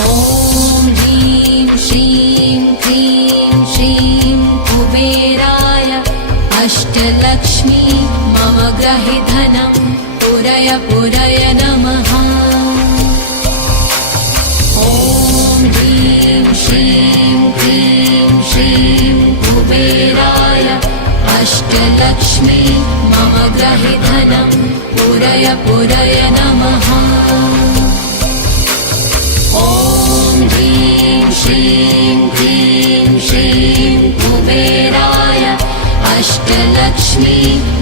ॐ ह्रीं श्रीं क्रीं श्रीं कुबेराय अष्टलक्ष्मी मम गृहे धनं पुरय पुरय नमः। ॐ ह्रीं श्रीं क्रीं श्रीं कुबेराय अष्टलक्ष्मी मम गृहे धनं पुरय पुरय नमः। ॐ ह्रीं श्रीं क्रीं श्रीं कुबेराय अष्टलक्ष्मी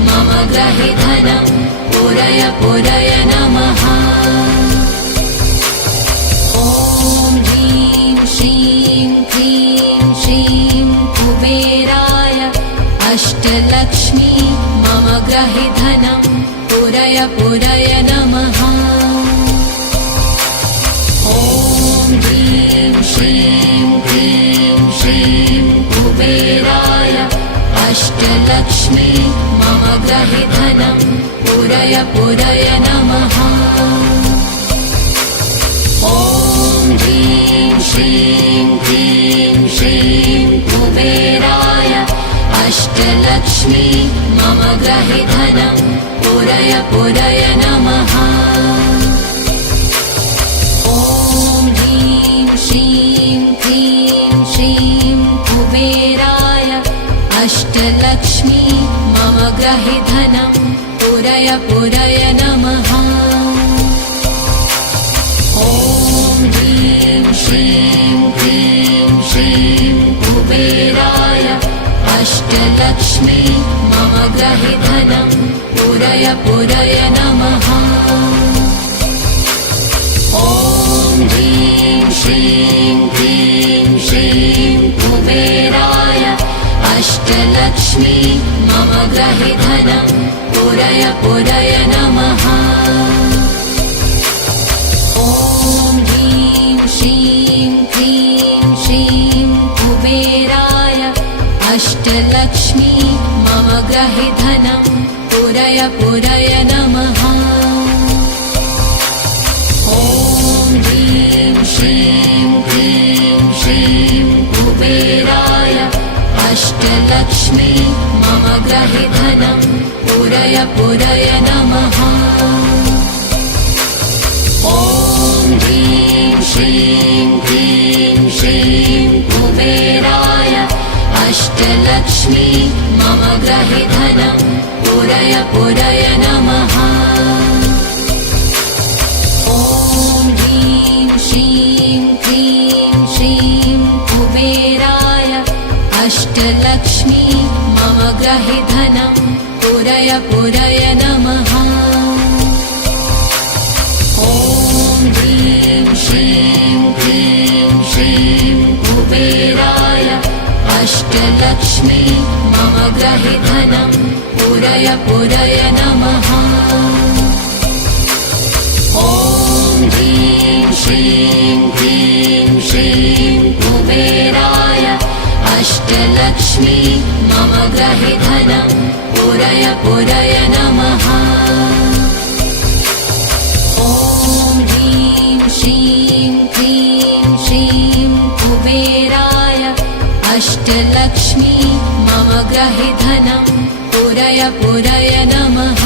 मम गृहे धनं पुरय पुरय नमः। ॐ ह्रीं श्रीं क्रीं श्रीं कुबेराय अष्टलक्ष्मी मम गृहे धनं पुरय पुरय नमः। ॐ ह्रीं श्रीं क्रीं श्रीं कुबेराय अष्टलक्ष्मी मम गृहे धनं पुरय पुरय नमः। ॐ ह्रीं श्रीं क्रीं श्रीं कुबेराय अष्टलक्ष्मी मम गृहे धनं पुरय पुरय नमः। ॐ ह्रीं श्रीं क्रीं श्रीं कुबेराय अष्टलक्ष्मी मम गृहे धनं पुरय पुरय नमः। ॐ ह्रीं श्रीं क्रीं श्रीं कुबेराय अष्टलक्ष्मी मम गृहे धनं पुरय पुरय नमः। ॐ ह्रीं श्रीं क्रीं श्रीं कुबेराय अष्टलक्ष्मी मम गृहे धनं पुरय पुरय नमः। ॐ ह्रीं श्रीं क्रीं श्रीं कुबेराय अष्टलक्ष्मी मम गृहे धनं पुरय पुरय नमः। ॐ ह्रीं श्रीं क्रीं श्रीं कुबेराय अष्टलक्ष्मी मम गृहे धनं पुरय पुरय नमः। ॐ ह्रीं श्रीं क्रीं श्रीं कुबेराय अष्टलक्ष्मी मम गृहे धनं पुरय पुरय नमः। ॐ ह्रीं श्रीं क्रीं श्रीं कुबेराय अष्टलक्ष्मी मम गृहे धनं पुरय पुरय नमः। ॐ ह्रीं श्रीं क्रीं श्रीं कुबेराय अष्टलक्ष्मी मम गृहे धनं पुरय पुरय नमः। ॐ ह्रीं श्रीं क्रीं श्रीं कुबेराय अष्टलक्ष्मी मम गृहे धनं पुरय पुरय नमः। ॐ ह्रीं श्रीं क्रीं श्रीं कुबेराय अष्टलक्ष्मी मम गृहे धनं पुरय पुरय नमः।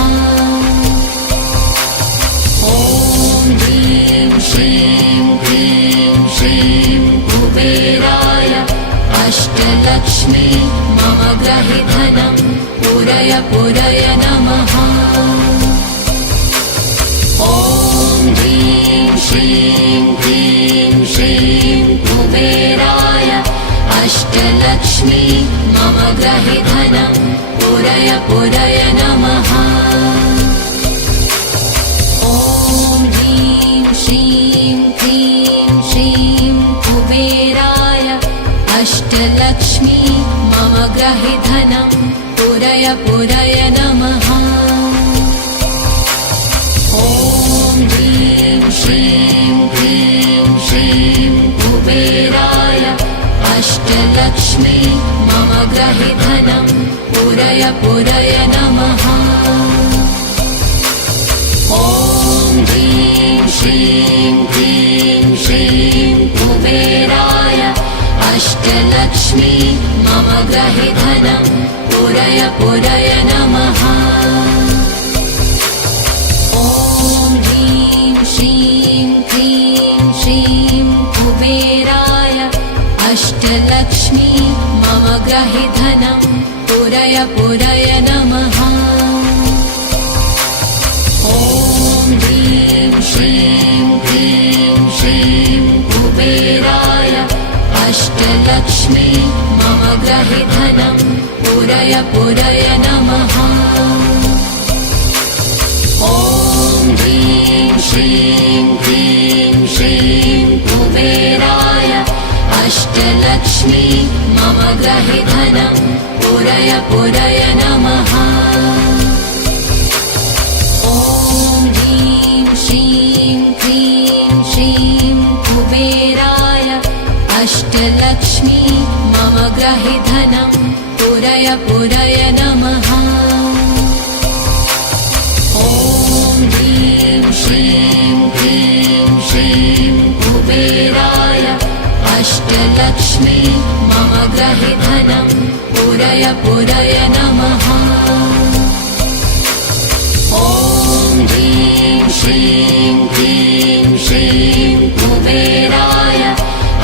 ॐ ह्रीं श्रीं क्रीं श्रीं कुबेराय अष्टलक्ष्मी मम गृहे धनं पुरय पुरय नमः। ॐ ह्रीं श्रीं क्रीं श्रीं कुबेराय अष्टलक्ष्मी मम गृहे धनं पुरय पुरय नमः। ॐ ह्रीं श्रीं क्रीं श्रीं कुबेराय अष्टलक्ष्मी मम गृहे धनं पुरय पुरय नमः। ॐ ह्रीं श्रीं क्रीं श्रीं कुबेराय अष्टलक्ष्मी मम गृहे धनं पुरय पुरय नमः। ॐ ह्रीं श्रीं क्रीं श्रीं ग्रहे धनं पूरय पूरय नमः। ॐ ह्रीं श्रीं क्लीं श्रीं कुबेराय अष्टलक्ष्मी मम ग्रहे धनं पूरय पूरय नमः। ॐ ह्रीं श्रीं क्लीं श्रीं कुबेराय अष्टलक्ष्मी मम ग्रहे धनं पूरय पूरय नमः। ॐ ह्रीं श्रीं क्लीं श्रीं कुबेराय अष्टलक्ष्मी मम ग्रहे धनं पूरय पूरय नमः। ॐ ह्रीं श्रीं क्लीं श्रीं कुबेराय अष्टलक्ष्मी मम ग्रहे धनं पूरय पूरय नमः। ॐ ह्रीं श्रीं क्लीं श्रीं कुबेराय अष्टलक्ष्मी मम ग्रहे धनं पूरय पूरय नमः। ॐ ह्रीं श्रीं क्लीं श्रीं कुबेराय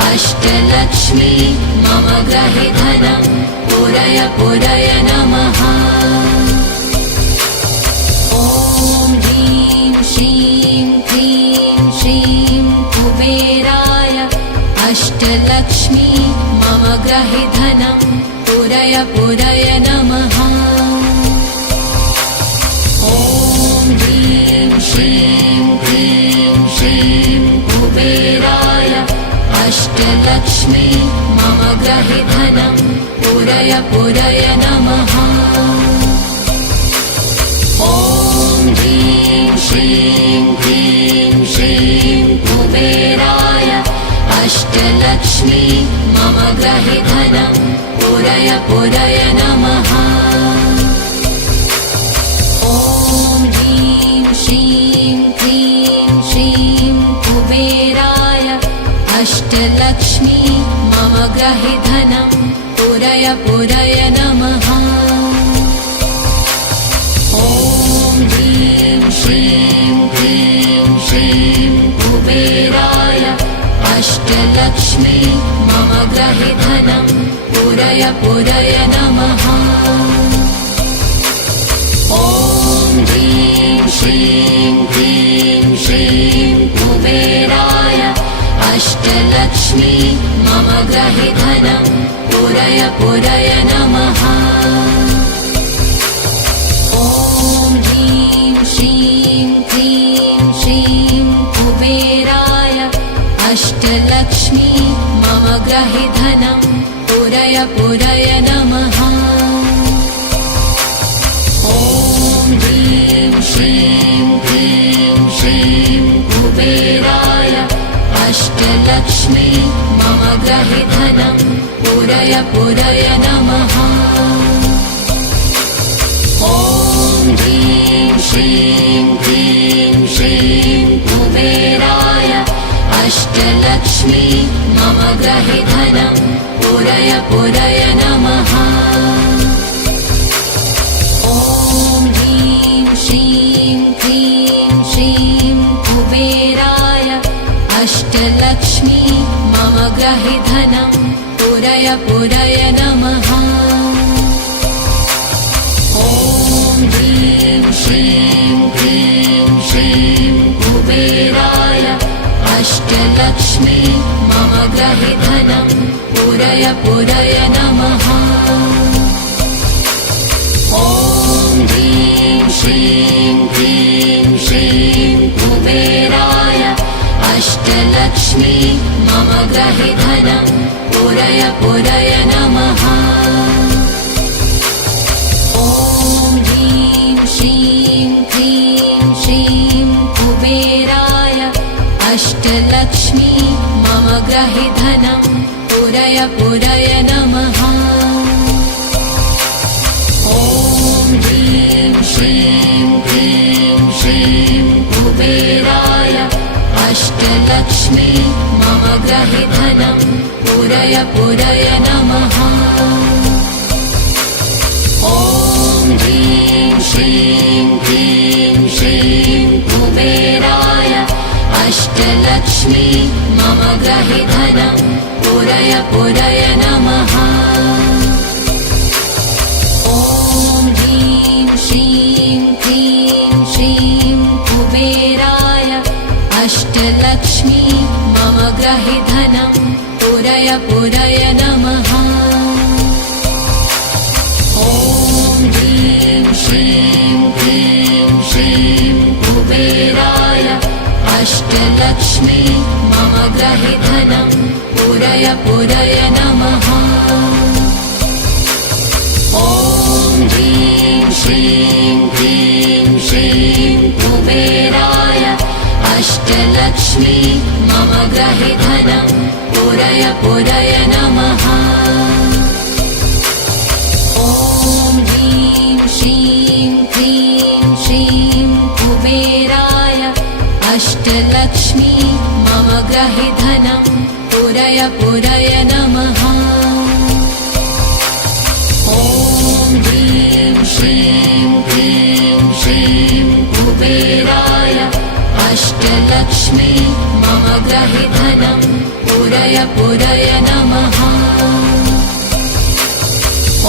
अष्टलक्ष्मी मम ग्रहे धनं पूरय पूरय नमः। ॐ ह्रीं श्रीं क्लीं श्रीं कुबेराय अष्टलक्ष्मी मम ग्रहे धनं पूरय पूरय नमः। ॐ ह्रीं श्रीं क्लीं श्रीं कुबेराय अष्टलक्ष्मी मम ग्रहे धनं पूरय पूरय नमः। ॐ ह्रीं श्रीं क्लीं श्रीं कुबेराय अष्टलक्ष्मी मम ग्रहे धनं पूरय पूरय नमः। ॐ ह्रीं श्रीं क्लीं श्रीं कुबेराय अष्टलक्ष्मी मम ग्रहे धनं पूरय पूरय नमः। ॐ ह्रीं श्रीं क्लीं श्रीं कुबेराय अष्टलक्ष्मी मम ग्रहे धनं पूरय पूरय नमः। ॐ ह्रीं श्रीं क्लीं श्रीं कुबेराय अष्टलक्ष्मी मम ग्रहे धनं पूरय पूरय नमः। ॐ ह्रीं श्रीं क्लीं श्रीं कुबेराय अष्टलक्ष्मी मम ग्रहे धनं पूरय पूरय नमः। ॐ ह्रीं श्रीं क्लीं श्रीं कुबेराय अष्टलक्ष्मी मम ग्रहे धनं पूरय पूरय नमः। ॐ ह्रीं श्रीं क्लीं श्रीं कुबेराय अष्टलक्ष्मी मम ग्रहे धनं पूरय पूरय नमः। ॐ ह्रीं श्रीं क्लीं श्रीं कुबेराय अष्टलक्ष्मी मम ग्रहे धनं पूरय पूरय नमः। ॐ ह्रीं श्रीं क्लीं श्रीं कुबेराय अष्टलक्ष्मी मम ग्रहे धनं पूरय पूरय नमः। ॐ ह्रीं श्रीं क्लीं श्रीं कुबेराय अष्टलक्ष्मी मम ग्रहे धनं पूरय पूरय नमः। ॐ ह्रीं श्रीं क्लीं श्रीं कुबेराय अष्टलक्ष्मी मम ग्रहे धनं पूरय पूरय नमः। ॐ ह्रीं श्रीं क्लीं श्रीं कुबेराय अष्टलक्ष्मी मम ग्रहे धनं पूरय पूरय नमः। ॐ ह्रीं श्रीं क्लीं श्रीं कुबेराय अष्टलक्ष्मी मम गृहे धनं पुरय पुरय नमः। ॐ ह्रीं श्रीं क्लीं श्रीं कुबेराय अष्टलक्ष्मी मम गृहे धनं पुरय पुरय नमः। ॐ ह्रीं श्रीं क्लीं श्रीं कुबेराय अष्टलक्ष्मी मम गृहे धनं पुरय पुरय नमः। ॐ ह्रीं श्रीं क्लीं श्रीं कुबेराय अष्टलक्ष्मी मम गृहे धनं पुरय पुरय नमः। ॐ ह्रीं श्रीं क्लीं श्रीं कुबेराय अष्टलक्ष्मी मम गृहे धनं पुरय पुरय नमः। ॐ ह्रीं श्रीं क्लीं श्रीं कुबेराय अष्टलक्ष्मी मम गृहे धनं पुरय पुरय नमः।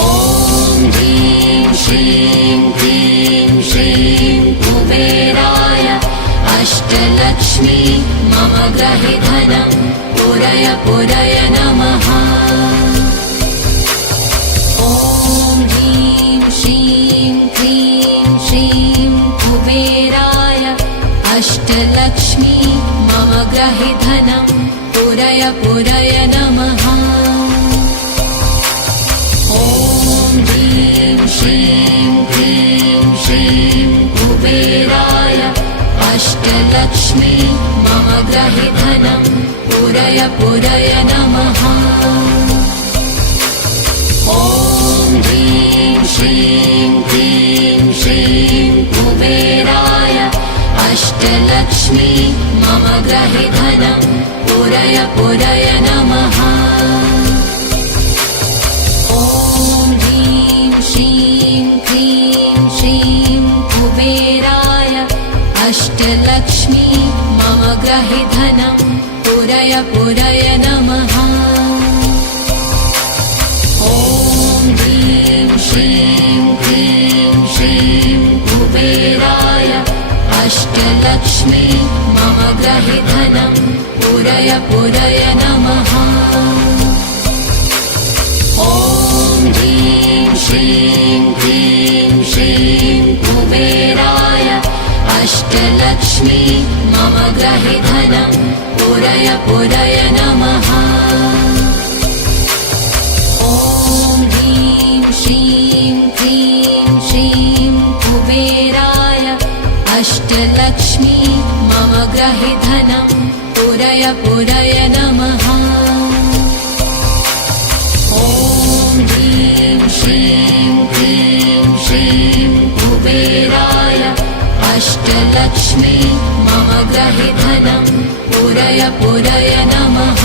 ॐ ह्रीं श्रीं क्लीं श्रीं कुबेराय अष्टलक्ष्मी मम गृहे धनं पुरय पुरय नमः। ॐ ह्रीं श्रीं क्लीं श्रीं कुबेराय अष्टलक्ष्मी मम गृहे धनं पुरय पुरय नमः। ॐ ह्रीं श्रीं क्लीं श्रीं कुबेराय अष्टलक्ष्मी मम गृहे धनं पुरय पुरय नमः। ॐ ह्रीं श्रीं क्लीं श्रीं कुबेराय अष्टलक्ष्मी मम गृहे धनं पुरय पुरय नमः। ॐ ह्रीं श्रीं क्लीं श्रीं कुबेराय अष्टलक्ष्मी मम गृहे धनं पुरय पुरय नमः। ॐ ह्रीं श्रीं क्लीं श्रीं कुबेराय अष्टलक्ष्मी मम गृहे धनं पुरय पुरय नमः। ॐ ह्रीं श्रीं क्लीं श्रीं कुबेराय अष्टलक्ष्मी मम गृहे धनं पुरय पुरय नमः। ॐ ह्रीं श्रीं क्लीं श्रीं कुबेराय अष्टलक्ष्मी मम गृहे धनं पुरय पुरय नमः। ॐ ह्रीं श्रीं क्लीं श्रीं कुबेराय अष्टलक्ष्मी मम गृहे धनं पुरय पुरय नमः।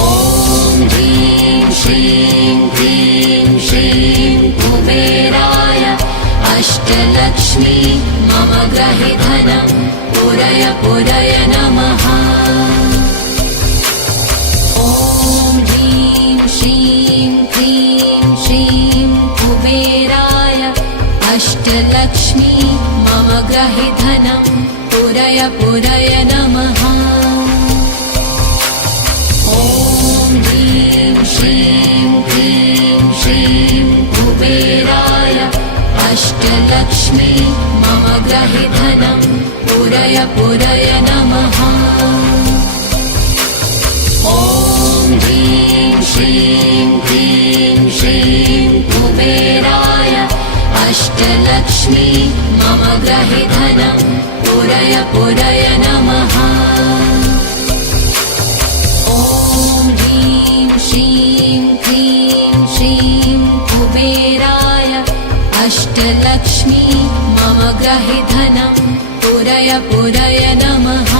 ॐ ह्रीं श्रीं क्लीं श्रीं कुबेराय अष्टलक्ष्मी मम गृहे धनं पुरय पुरय नमः। ॐ ह्रीं श्रीं क्लीं श्रीं कुबेराय अष्टलक्ष्मी मम गृहे धनं पुरय पुरय नमः। ॐ ह्रीं श्रीं क्लीं श्रीं कुबेराय अष्टलक्ष्मी मम गृहे धनं पुरय पुरय नमः। ॐ ह्रीं श्रीं क्लीं श्रीं कुबेराय अष्टलक्ष्मी मम गृहे धनं पुरय पुरय नमः। ॐ ह्रीं श्रीं क्लीं श्रीं कुबेराय अष्टलक्ष्मी मम गृहे धनं पुरय पुरय नमः।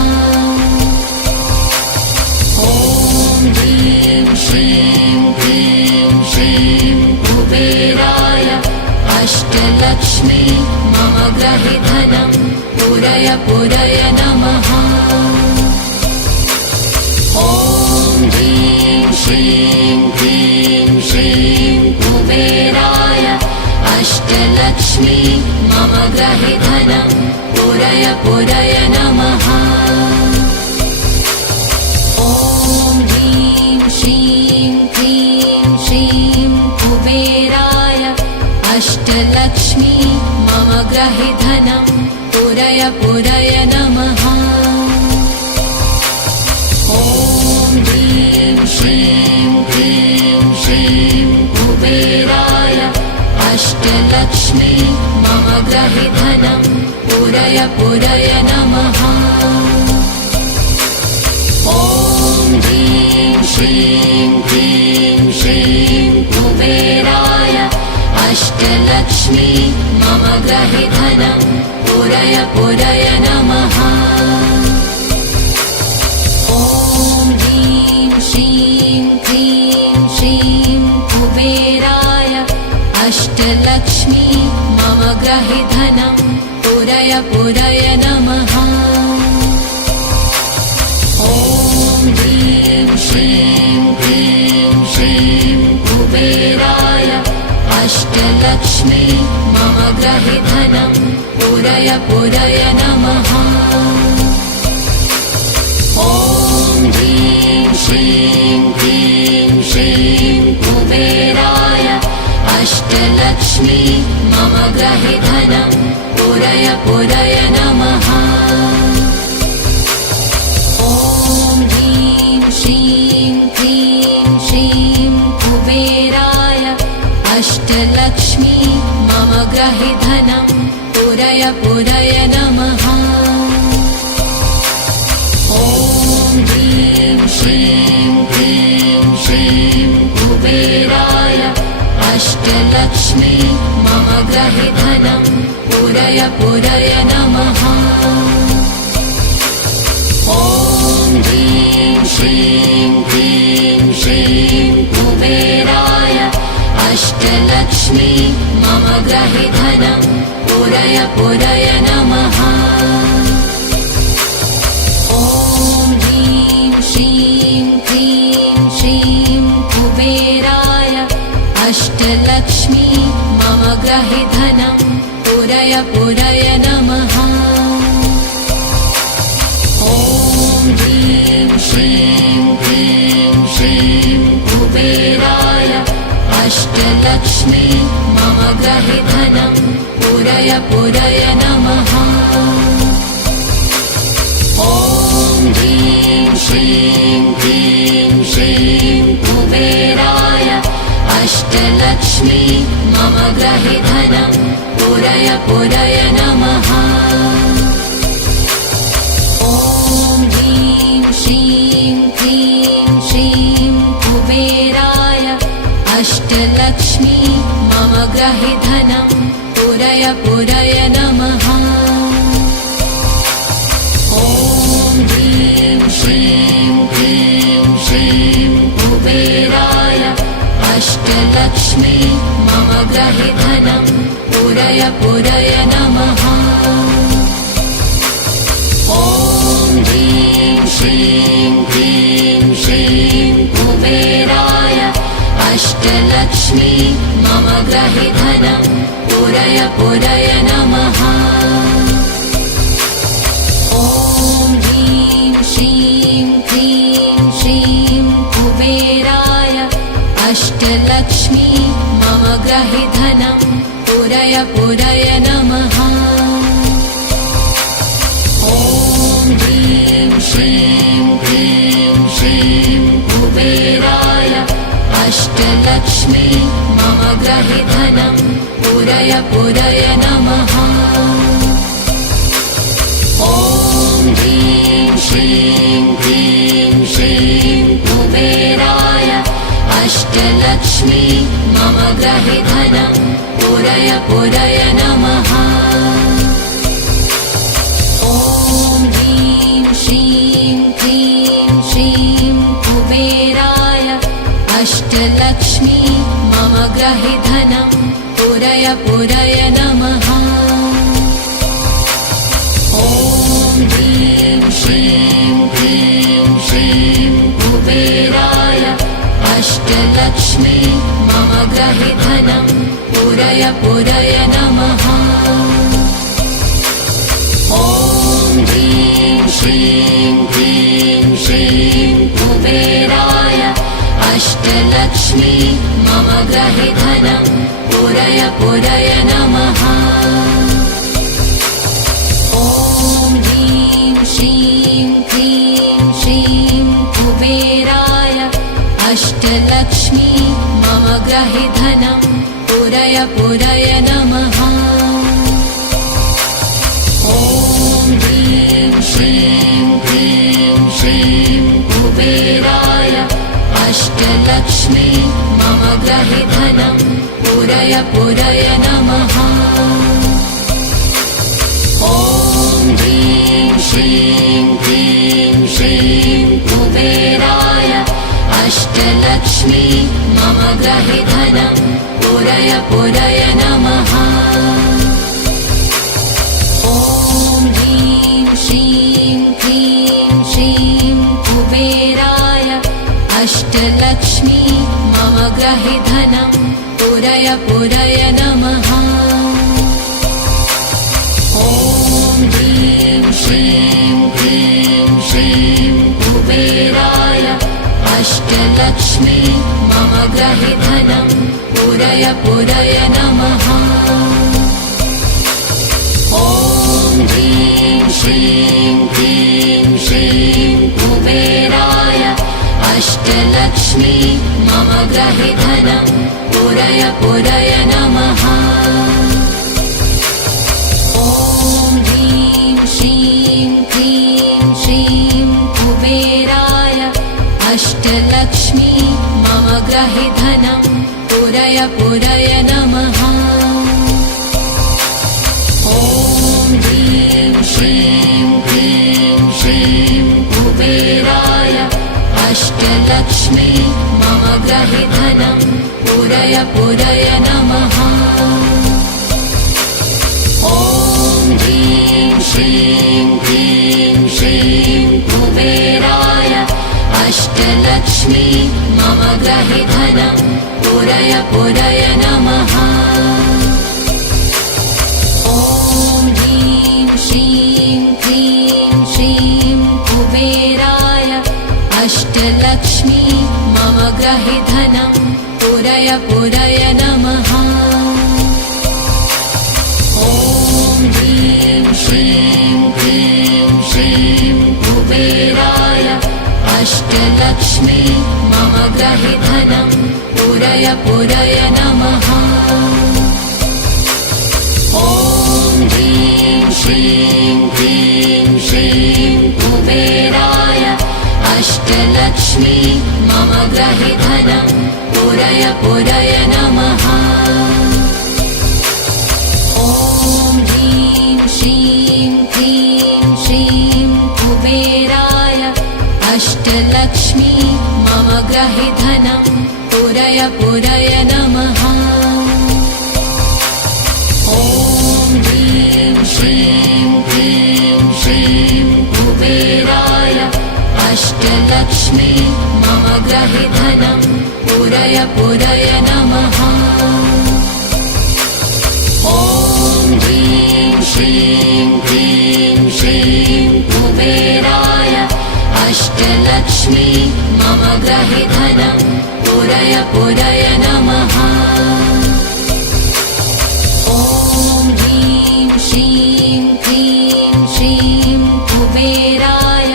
ॐ ह्रीं श्रीं क्लीं श्रीं अष्टलक्ष्मी मम ग्रहे धनं पूरय पूरय नमः। ॐ ह्रीं श्रीं क्लीं श्रीं कुबेराय अष्टलक्ष्मी मम ग्रहे धनं पूरय पूरय नमः। ॐ ह्रीं श्रीं क्लीं श्रीं कुबेराय अष्टलक्ष्मी मम ग्रहे धनं पूरय पूरय नमः। ॐ ह्रीं श्रीं क्लीं श्रीं कुबेराय अष्टलक्ष्मी मम ग्रहे धनं पूरय पूरय नमः। ॐ ह्रीं श्रीं क्लीं श्रीं कुबेराय अष्टलक्ष्मी मम ग्रहे धनं पूरय पूरय नमः। ॐ ह्रीं श्रीं क्लीं श्रीं कुबेराय अष्टलक्ष्मी मम ग्रहे धनं पूरय पूरय नमः। ॐ ह्रीं श्रीं क्लीं श्रीं कुबेराय अष्टलक्ष्मी मम ग्रहे धनं पूरय पूरय नमः। ॐ ह्रीं श्रीं क्लीं श्रीं कुबेराय अष्टलक्ष्मी मम ग्रहे धनं पूरय पूरय नमः। ॐ ह्रीं श्रीं क्लीं श्रीं कुबेराय अष्टलक्ष्मी मम ग्रहे धनं पूरय पूरय नमः। ॐ ह्रीं श्रीं क्लीं श्रीं कुबेराय अष्टलक्ष्मी मम ग्रहे धनं पूरय पूरय नमः। ॐ ह्रीं श्रीं क्लीं श्रीं कुबेराय अष्टलक्ष्मी मम ग्रहे धनं पूरय पूरय नमः। ॐ ह्रीं श्रीं क्लीं श्रीं कुबेराय अष्टलक्ष्मी मम ग्रहे धनं पूरय पूरय नमः। ॐ ह्रीं श्रीं क्लीं श्रीं कुबेराय अष्टलक्ष्मी मम ग्रहे धनं पूरय पूरय नमः। ॐ ह्रीं श्रीं क्लीं श्रीं कुबेराय अष्टलक्ष्मी मम ग्रहे धनं पूरय पूरय नमः। ॐ ह्रीं श्रीं क्लीं श्रीं कुबेराय अष्टलक्ष्मी मम ग्रहे धनं पूरय पूरय नमः। ॐ ह्रीं श्रीं क्लीं श्रीं कुबेराय अष्टलक्ष्मी मम ग्रहे धनं पूरय पूरय नमः। ॐ ह्रीं श्रीं क्लीं श्रीं कुबेराय अष्टलक्ष्मी मम ग्रहे धनं पूरय पूरय नमः। ॐ ह्रीं श्रीं क्लीं श्रीं कुबेराय अष्टलक्ष्मी मम ग्रहे धनं पूरय पूरय नमः। ॐ ह्रीं श्रीं क्लीं श्रीं कुबेराय अष्टलक्ष्मी मम ग्रहे धनं पूरय पूरय नमः। ॐ ह्रीं श्रीं क्लीं श्रीं कुबेराय अष्टलक्ष्मी मम ग्रहे धनं पूरय पूरय नमः। ॐ ह्रीं श्रीं क्लीं श्रीं कुबेराय अष्टलक्ष्मी मम ग्रहे धनं पूरय पूरय नमः। ॐ ह्रीं श्रीं क्लीं श्रीं कुबेराय अष्टलक्ष्मी मम गृहे धनं पूरय पूरय नमः। ॐ ह्रीं श्रीं क्लीं श्रीं कुबेराय अष्टलक्ष्मी मम गृहे धनं पूरय पूरय नमः। ॐ ह्रीं श्रीं क्लीं श्रीं कुबेराय अष्टलक्ष्मी मम गृहे धनं पूरय पूरय नमः। ॐ ह्रीं श्रीं क्लीं श्रीं कुबेराय अष्टलक्ष्मी मम गृहे धनं पूरय पूरय नमः। ॐ ह्रीं श्रीं क्लीं श्रीं कुबेराय अष्टलक्ष्मी मम गृहे धनं पूरय पूरय नमः। ॐ ह्रीं श्रीं क्लीं श्रीं कुबेराय अष्टलक्ष्मी मम गृहे धनं पूरय पूरय नमः। ॐ ह्रीं श्रीं क्लीं श्रीं कुबेराय अष्टलक्ष्मी मम गृहे धनं पूरय पूरय नमः। ॐ ह्रीं श्रीं क्लीं श्रीं कुबेराय अष्टलक्ष्मी मम गृहे धनं पूरय पूरय नमः। ॐ ह्रीं श्रीं क्लीं श्रीं कुबेराय अष्टलक्ष्मी मम गृहे धनं पूरय पूरय नमः। ॐ ह्रीं श्रीं क्लीं श्रीं कुबेराय अष्टलक्ष्मी मम गृहे धनं पूरय पूरय नमः। ॐ ह्रीं श्रीं क्लीं श्रीं कुबेराय अष्टलक्ष्मी मम गृहे धनं पूरय पूरय नमः। ॐ ह्रीं श्रीं क्लीं श्रीं कुबेराय अष्टलक्ष्मी मम गृहे धनं पूरय पूरय नमः। ॐ ह्रीं श्रीं क्लीं श्रीं कुबेराय अष्टलक्ष्मी मम गृहे धनं पूरय पूरय नमः। ॐ ह्रीं श्रीं क्लीं श्रीं कुबेराय अष्टलक्ष्मी मम गृहे धनं पूरय पूरय नमः। ॐ ह्रीं श्रीं क्लीं श्रीं कुबेराय अष्टलक्ष्मी मम गृहे धनं पूरय पूरय नमः। ॐ ह्रीं श्रीं क्लीं श्रीं कुबेराय अष्टलक्ष्मी मम गृहे धनं पूरय पूरय नमः। ॐ ह्रीं श्रीं क्लीं श्रीं कुबेराय अष्टलक्ष्मी मम गृहे धनं पूरय पूरय नमः। ॐ ह्रीं श्रीं क्लीं श्रीं कुबेराय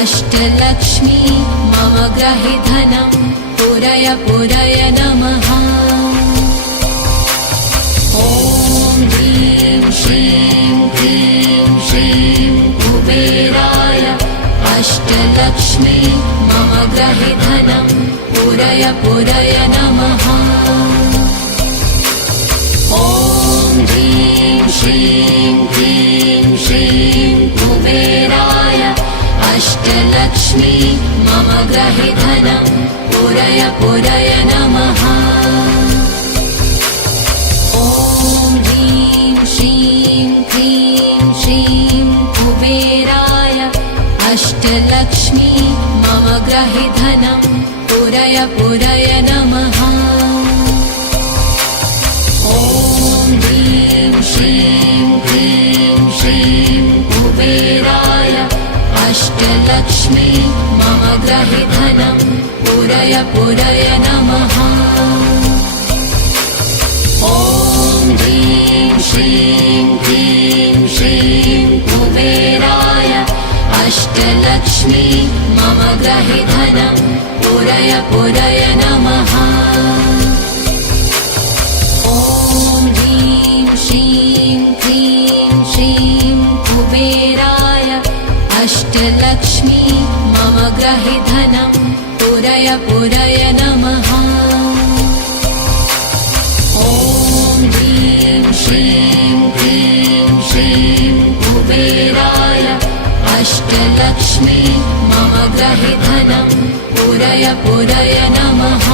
अष्टलक्ष्मी मम गृहे धनं पूरय पूरय नमः। ॐ ह्रीं श्रीं क्लीं श्रीं कुबेराय अष्टलक्ष्मी मम गृहे धनं पूरय पूरय नमः। ॐ ह्रीं श्रीं क्लीं श्रीं कुबेराय अष्टलक्ष्मी मम गृहे धनं पूरय पूरय नमः। ॐ मम ग्रहि धनं पूरय पूरय नमः। ॐ ह्रीं श्रीं क्लीं श्रीं कुबेराय अष्टलक्ष्मी मम ग्रहि धनं पूरय पूरय नमः। ॐ ह्रीं श्रीं क्लीं श्रीं कुबेराय अष्टलक्ष्मी मम ग्रहि धनं पूरय पूरय नमः। ॐ ह्रीं श्रीं क्लीं श्रीं कुबेराय अष्टलक्ष्मी मम ग्रहि धनं पूरय पूरय नमः। ॐ ह्रीं श्रीं क्लीं श्रीं कुबेराय अष्टलक्ष्मी मम ग्रहि धनं पूरय पूरय नमः।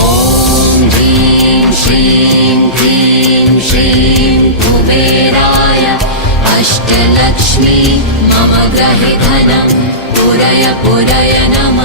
ॐ ह्रीं श्रीं क्लीं श्रीं कुबेराय अष्टलक्ष्मी मम ग्रहि धनं पूरय पूरय नमः।